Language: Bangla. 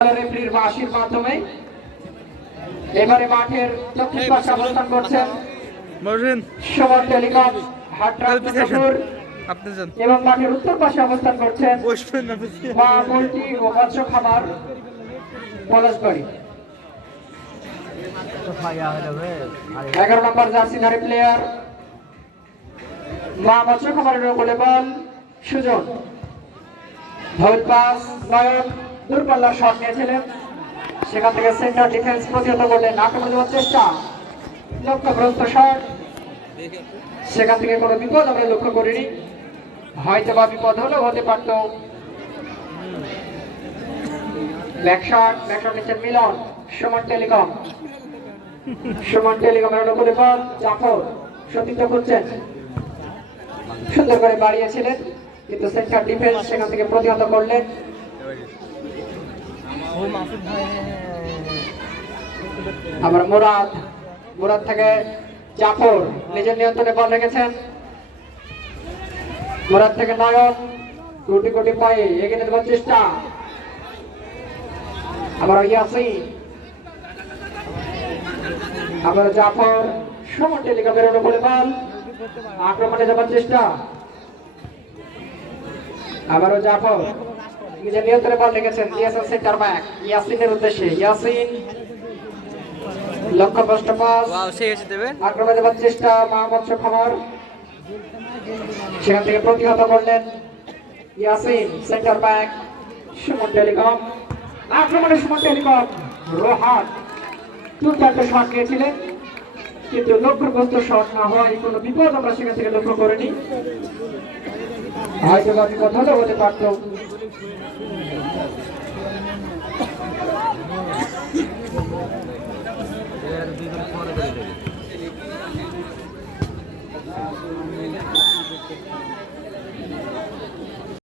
রেফারির বাঁশির মাধ্যমে এবারে মাঠের দক্ষিণ পাশে অবস্থান করছেন সুমন টেলিকম হাটরাজপুর এবং মাঠের উত্তর পাশে অবস্থান করছেন মা পোল্ট্রি ও মৎস্য খামার পলাশবাড়ি। 11 নম্বর জার্সিধারী প্লেয়ার মা মৎস্য খামারের গোলে বল সুজন ধৈল পাস নয়ন দূরপাল্লার শট নিয়েছিলেন, সেখান থেকে সেন্টার ডিফেন্স প্রতিহত করলেন, আক্রমণ দেওয়ার চেষ্টা, লক্ষ্যগ্রস্ত শট, সেখান থেকে কোনো বিপদ আমরা লক্ষ্য করিনি, হয়তো বা বিপদ হলেও হতে পারত। ব্যাকশট নিচ্ছেন মিলন, সুমন টেলিকমের অনুকূলে বল জাফর সতীর্থ করছেন, সুন্দর করে বাড়িয়েছিলেন কিন্তু সেন্টার ডিফেন্স সেখান থেকে প্রতিহত করলেন। আবার মুরাদ থেকে জাফর নিজের নিয়ন্ত্রণে বল রেখেছেন, মুরাদ থেকে নয়ন কোটি পায়ে এগিয়ে নেওয়ার চেষ্টা, আবার ইয়াসিন, আবার জাফর, সুমন টেলিকমের অনুকূলে বল আক্রমণে যাবার চেষ্টা, আবারও জাফর নিজের নিয়ন্ত্রণে বল রেখেছেন, দিয়েছেন সেন্টার ব্যাক ইয়াসিনের উদ্দেশ্যে, ইয়াসিন লক্ষ্যভ্রষ্ট পাস, আক্রমণে যাবার চেষ্টা মা মৎস্য খামার, সেখান থেকে প্রতিহত করলেন Yasin, centre back Suman telecom, আক্রমণে সুমন টেলিকম, রোহান দুর্দান্ত শট নিয়েছিলেন কিন্তু লক্ষ্যগ্রস্ত শট না হওয়ায় কোনো বিপদ আমরা সেখান থেকে লক্ষ্য করিনি, হয়তো বা বিপদ হলেও হতে পারত।